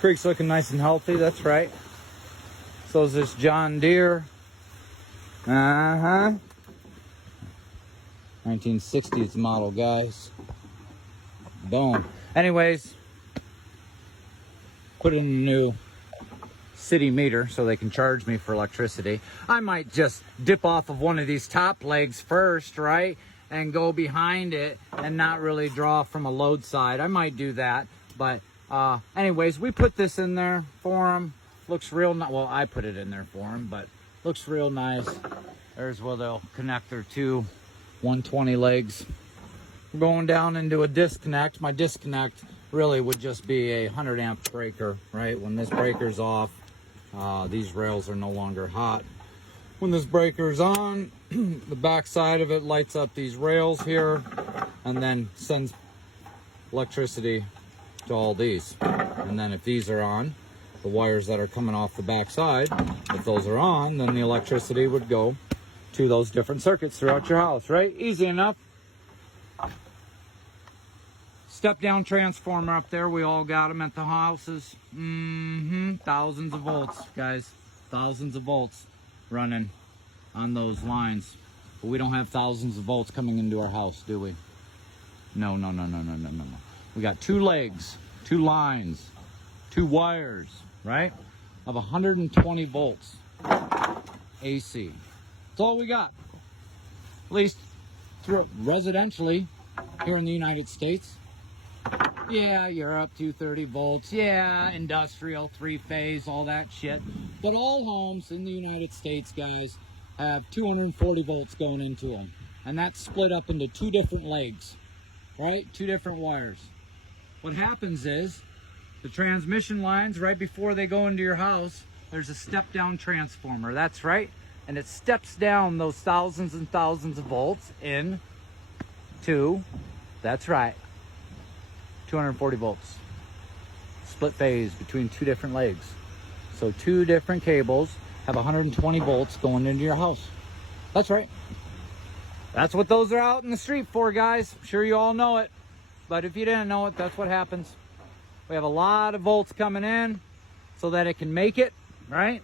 Creek's looking nice and healthy, that's right. So is this John Deere. 1960s model, guys. Boom. Anyways, put in a new city meter so they can charge me for electricity. I might just dip off of one of these top legs first, right? And go behind it and not really draw from a load side. I might do that. But anyways, we put this in there for them. Looks real nice. Well, I put it in there for them, but looks real nice. There's where they'll connect their two 120 legs. We're going down into a disconnect. My disconnect really would just be a 100 amp breaker, right? When this breaker's off, these rails are no longer hot. When this breaker's on, the back side of it lights up these rails here and then sends electricity to all these. And then if these are on, the wires that are coming off the back side, if those are on, then the electricity would go to those different circuits throughout your house, right? Easy enough. Step down transformer up there, we all got them at the houses. Thousands of volts, guys. Thousands of volts running on those lines. But we don't have thousands of volts coming into our house, do we? No. We got two legs, two lines, two wires, right? Of 120 volts AC. That's all we got. At least through residentially here in the United States. Yeah, Europe, 230 volts. Yeah, industrial, three-phase, all that shit. But all homes in the United States, guys, have 240 volts going into them. And that's split up into two different legs, right? Two different wires. What happens is the transmission lines, right before they go into your house, there's a step-down transformer. That's right. And it steps down those thousands and thousands of volts into, that's right, 240 volts. Split phase between two different legs. So two different cables have 120 volts going into your house. That's right. That's what those are out in the street for, guys. I'm sure you all know it. But if you didn't know it, that's what happens. We have a lot of volts coming in so that it can make it, right?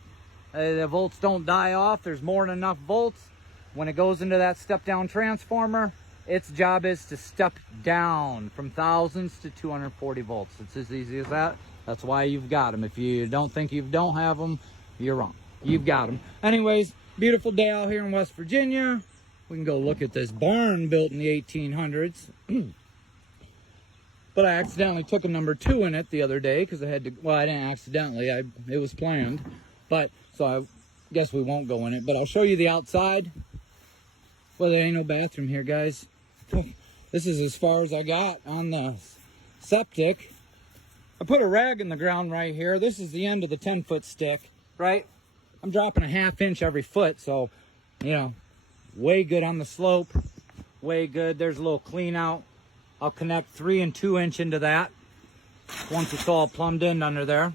The volts don't die off. There's more than enough volts. When it goes into that step-down transformer, its job is to step down from thousands to 240 volts. It's as easy as that. That's why you've got them. If you don't think you don't have them, you're wrong. You've got them. Anyways, beautiful day out here in West Virginia. We can go look at this barn built in the 1800s. But I accidentally took a number 2 in it the other day because I had to, well, I didn't accidentally, it was planned. But, so I guess we won't go in it, but I'll show you the outside. Well, there ain't no bathroom here, guys. This is as far as I got on the septic. I put a rag in the ground right here. This is the end of the 10-foot stick, right? I'm dropping a 1/2 inch every foot, so, you know, way good on the slope. Way good. There's a little clean out. I'll connect 3 and 2 inch into that once it's all plumbed in under there.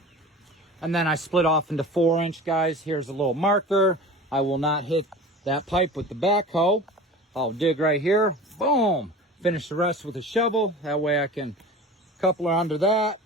And then I split off into 4 inch, guys. Here's a little marker. I will not hit that pipe with the backhoe. I'll dig right here. Boom. Finish the rest with a shovel. That way I can couple her under that.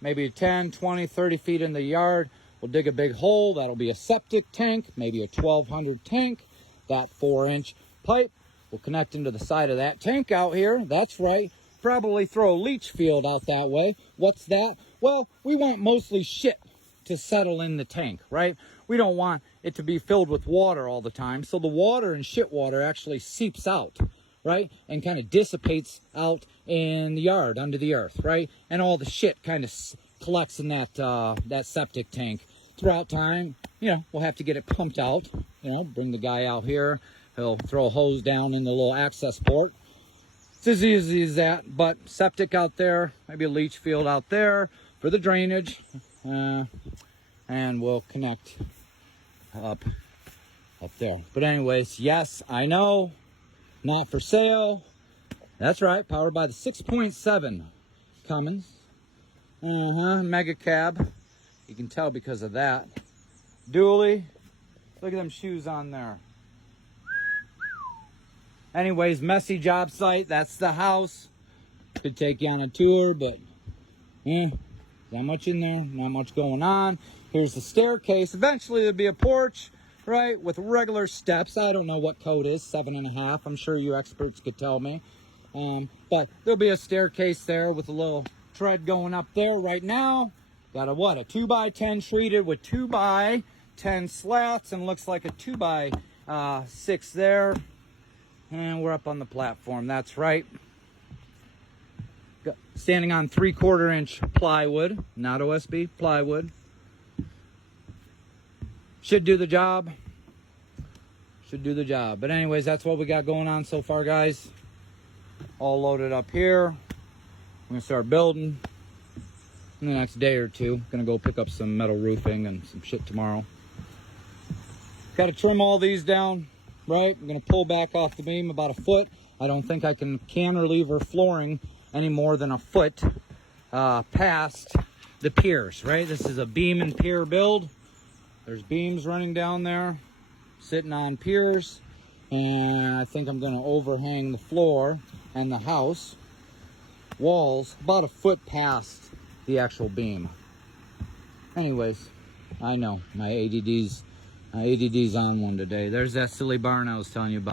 Maybe 10, 20, 30 feet in the yard. We'll dig a big hole. That'll be a septic tank, maybe a 1200 tank. That 4 inch pipe will connect into the side of that tank out here. That's right. Probably throw a leach field out that way. What's that? Well, we want mostly shit to settle in the tank, right? We don't want it to be filled with water all the time. So the water and shit water actually seeps out, right? And kind of dissipates out in the yard under the earth, right? And all the shit kind of collects in that that septic tank. Throughout time, you know, we'll have to get it pumped out. You know, bring the guy out here. He'll throw a hose down in the little access port. It's as easy as that. But septic out there, maybe a leach field out there for the drainage. And we'll connect up there. But anyways, yes, I know, not for sale. That's right, powered by the 6.7 Cummins. Mega cab. You can tell because of that. Dually. Look at them shoes on there. Anyways, messy job site. That's the house. Could take you on a tour, but Not much in there, not much going on. Here's the staircase. Eventually there'll be a porch, right, with regular steps. I don't know what code is, 7.5. I'm sure you experts could tell me. But there'll be a staircase there with a little tread going up there. Right now, got a 2x10 treated with 2x10 slats, and looks like a 2x6 there. And we're up on the platform, that's right. Standing on 3/4 inch plywood, not OSB, plywood. Should do the job. Should do the job. But anyways, that's what we got going on so far, guys. All loaded up here. I'm gonna start building in the next day or two. Gonna go pick up some metal roofing and some shit tomorrow. Got to trim all these down, right? I'm gonna pull back off the beam about a foot. I don't think I can cantilever flooring any more than a foot past the piers, right? This is a beam and pier build. There's beams running down there, sitting on piers, and I think I'm gonna overhang the floor and the house walls about a foot past the actual beam. Anyways, I know my ADD's on one today. There's that silly barn I was telling you about.